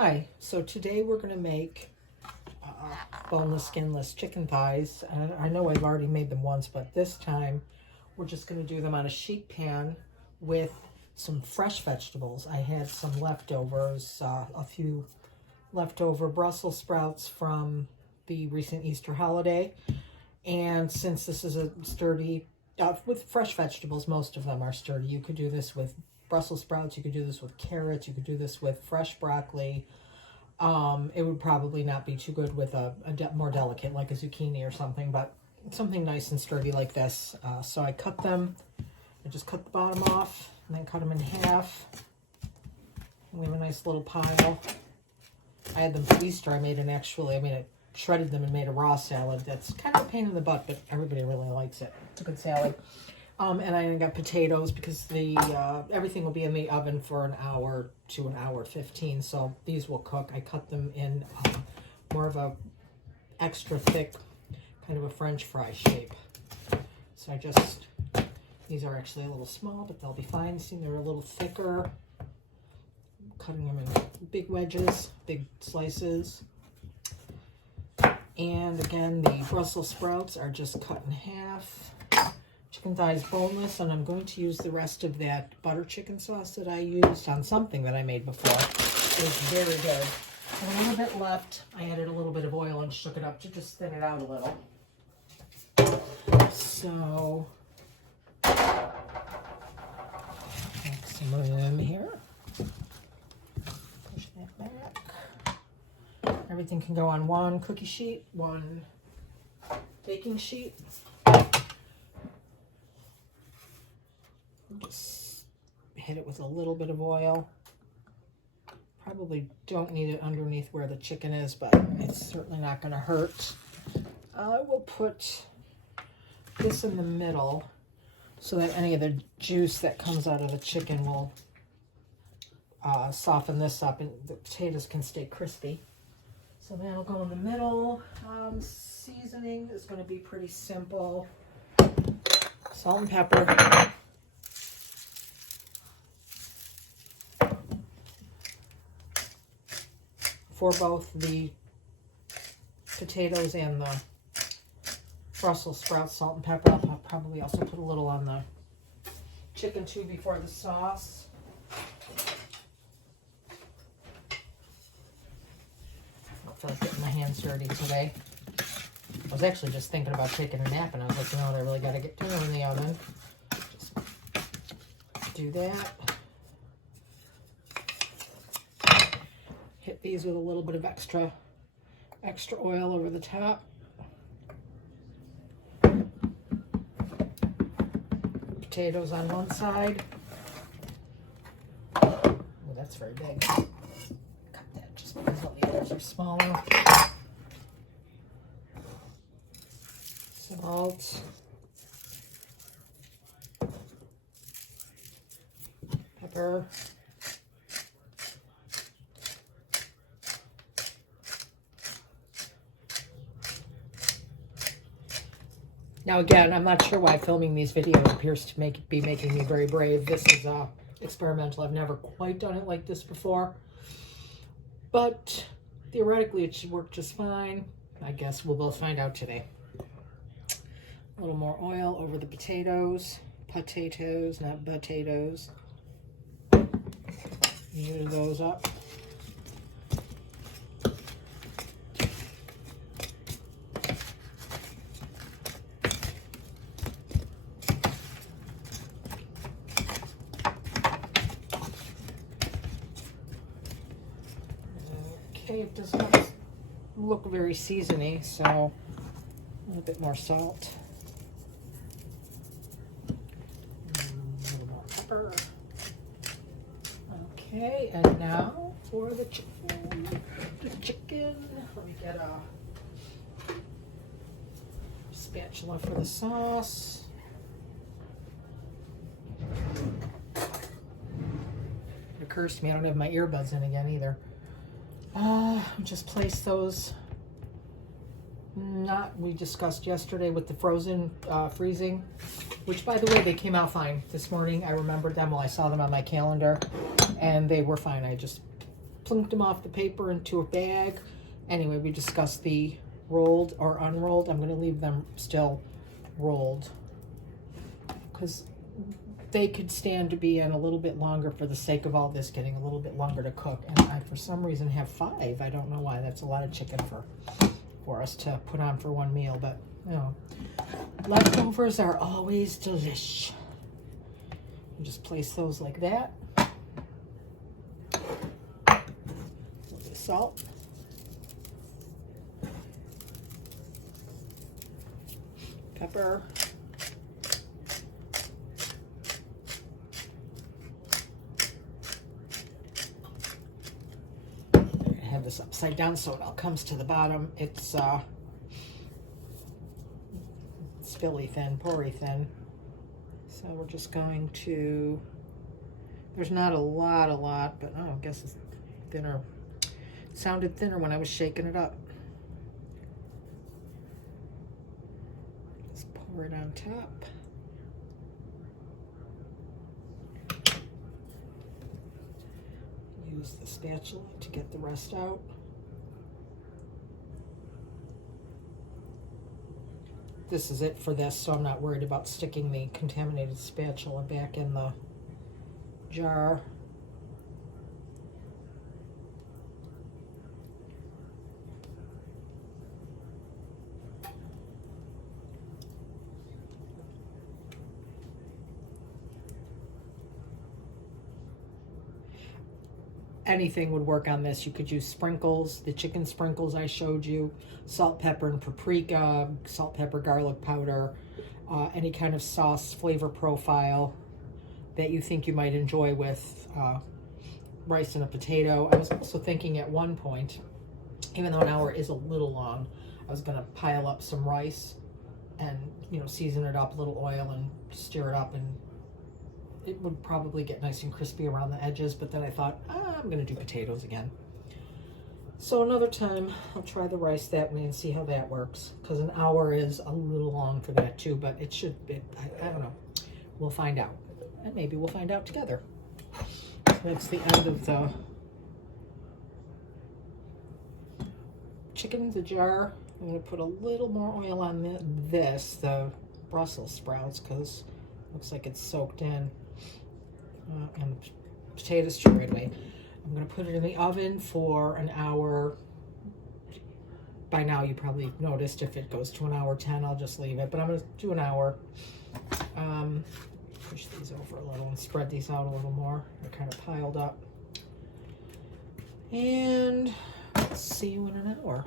Hi, so today we're going to make boneless, skinless chicken thighs. And I know I've already made them once, but this time we're just going to do them on a sheet pan with some fresh vegetables. I had some leftovers, a few leftover Brussels sprouts from the recent Easter holiday. And since this is a sturdy, with fresh vegetables, most of them are sturdy. You could do this with Brussels sprouts, you could do this with carrots, you could do this with fresh broccoli. It would probably not be too good with a more delicate, like a zucchini or something, but something nice and sturdy like this. So I cut them, I just cut the bottom off, and then cut them in half. And we have a nice little pile. I had them for Easter. I shredded them and made a raw salad. That's kind of a pain in the butt, but everybody really likes it. It's a good salad. And I got potatoes because everything will be in the oven for an hour to an hour 15. So these will cook. I cut them in more of a extra thick, kind of a French fry shape. So these are actually a little small, but they'll be fine. See, they're a little thicker. I'm cutting them in big wedges, big slices. And again, the Brussels sprouts are just cut in half. Chicken thighs boneless, and I'm going to use the rest of that butter chicken sauce that I used on something that I made before. It was very good. And a little bit left. I added a little bit of oil and shook it up to just thin it out a little. So, make some room here. Push that back. Everything can go on one cookie sheet, one baking sheet. Just hit it with a little bit of oil. Probably don't need it underneath where the chicken is, but it's certainly not going to hurt. I will put this in the middle so that any of the juice that comes out of the chicken will soften this up and the potatoes can stay crispy. So that'll go in the middle. Seasoning is going to be pretty simple. Salt and pepper. For both the potatoes and the Brussels sprouts, salt and pepper. I'll probably also put a little on the chicken too before the sauce. I don't feel like getting my hands dirty today. I was actually just thinking about taking a nap, and I was like, you know what, I really got to get dinner in the oven. Just do that. Hit these with a little bit of extra oil over the top. Potatoes on one side. Oh, that's very big. Cut that just because all the others are smaller. Salt. Pepper. Now again, I'm not sure why filming these videos appears to be making me very brave. This is experimental. I've never quite done it like this before. But theoretically it should work just fine. I guess we'll both find out today. A little more oil over the potatoes. Potatoes, not potatoes. Use those up. Okay, it does not look very seasony, so a little bit more salt. A little more pepper. Okay, and now for the chicken. Let me get a spatula for the sauce. It occurs to me I don't have my earbuds in again either. Just place those, we discussed yesterday with the frozen, freezing, which by the way, they came out fine this morning. I remembered them while I saw them on my calendar, and they were fine. I just plunked them off the paper into a bag. Anyway, we discussed the rolled or unrolled. I'm going to leave them still rolled because they could stand to be in a little bit longer for the sake of all this getting a little bit longer to cook. And I, for some reason, have 5. I don't know why. That's a lot of chicken for us to put on for one meal, but you know, leftovers are always delish. You just place those like that. A little bit of salt. Pepper. I have this upside down so it all comes to the bottom. It's spilly thin, pory thin. So we're just going to, there's not a lot, but oh, I guess it's thinner. It sounded thinner when I was shaking it up. Just pour it on top. Use the spatula to get the rest out. This is it for this, so I'm not worried about sticking the contaminated spatula back in the jar. Anything would work on this. You could use sprinkles, the chicken sprinkles I showed you, salt, pepper, and paprika, salt, pepper, garlic powder, any kind of sauce flavor profile that you think you might enjoy with rice and a potato. I was also thinking at one point, even though an hour is a little long, I was gonna pile up some rice and, you know, season it up, a little oil, and stir it up, and it would probably get nice and crispy around the edges, but then I thought, I'm gonna do potatoes again. So another time, I'll try the rice that way and see how that works, because an hour is a little long for that too, but it should be, I don't know. We'll find out, and maybe we'll find out together. So that's the end of the chicken, the jar. I'm gonna put a little more oil on the Brussels sprouts, because it looks like it's soaked in. And the potatoes too right away. I'm going to put it in the oven for an hour. By now you probably noticed if it goes to an hour 10, I'll just leave it. But I'm going to do an hour. Push these over a little and spread these out a little more. They're kind of piled up. And let's see you in an hour.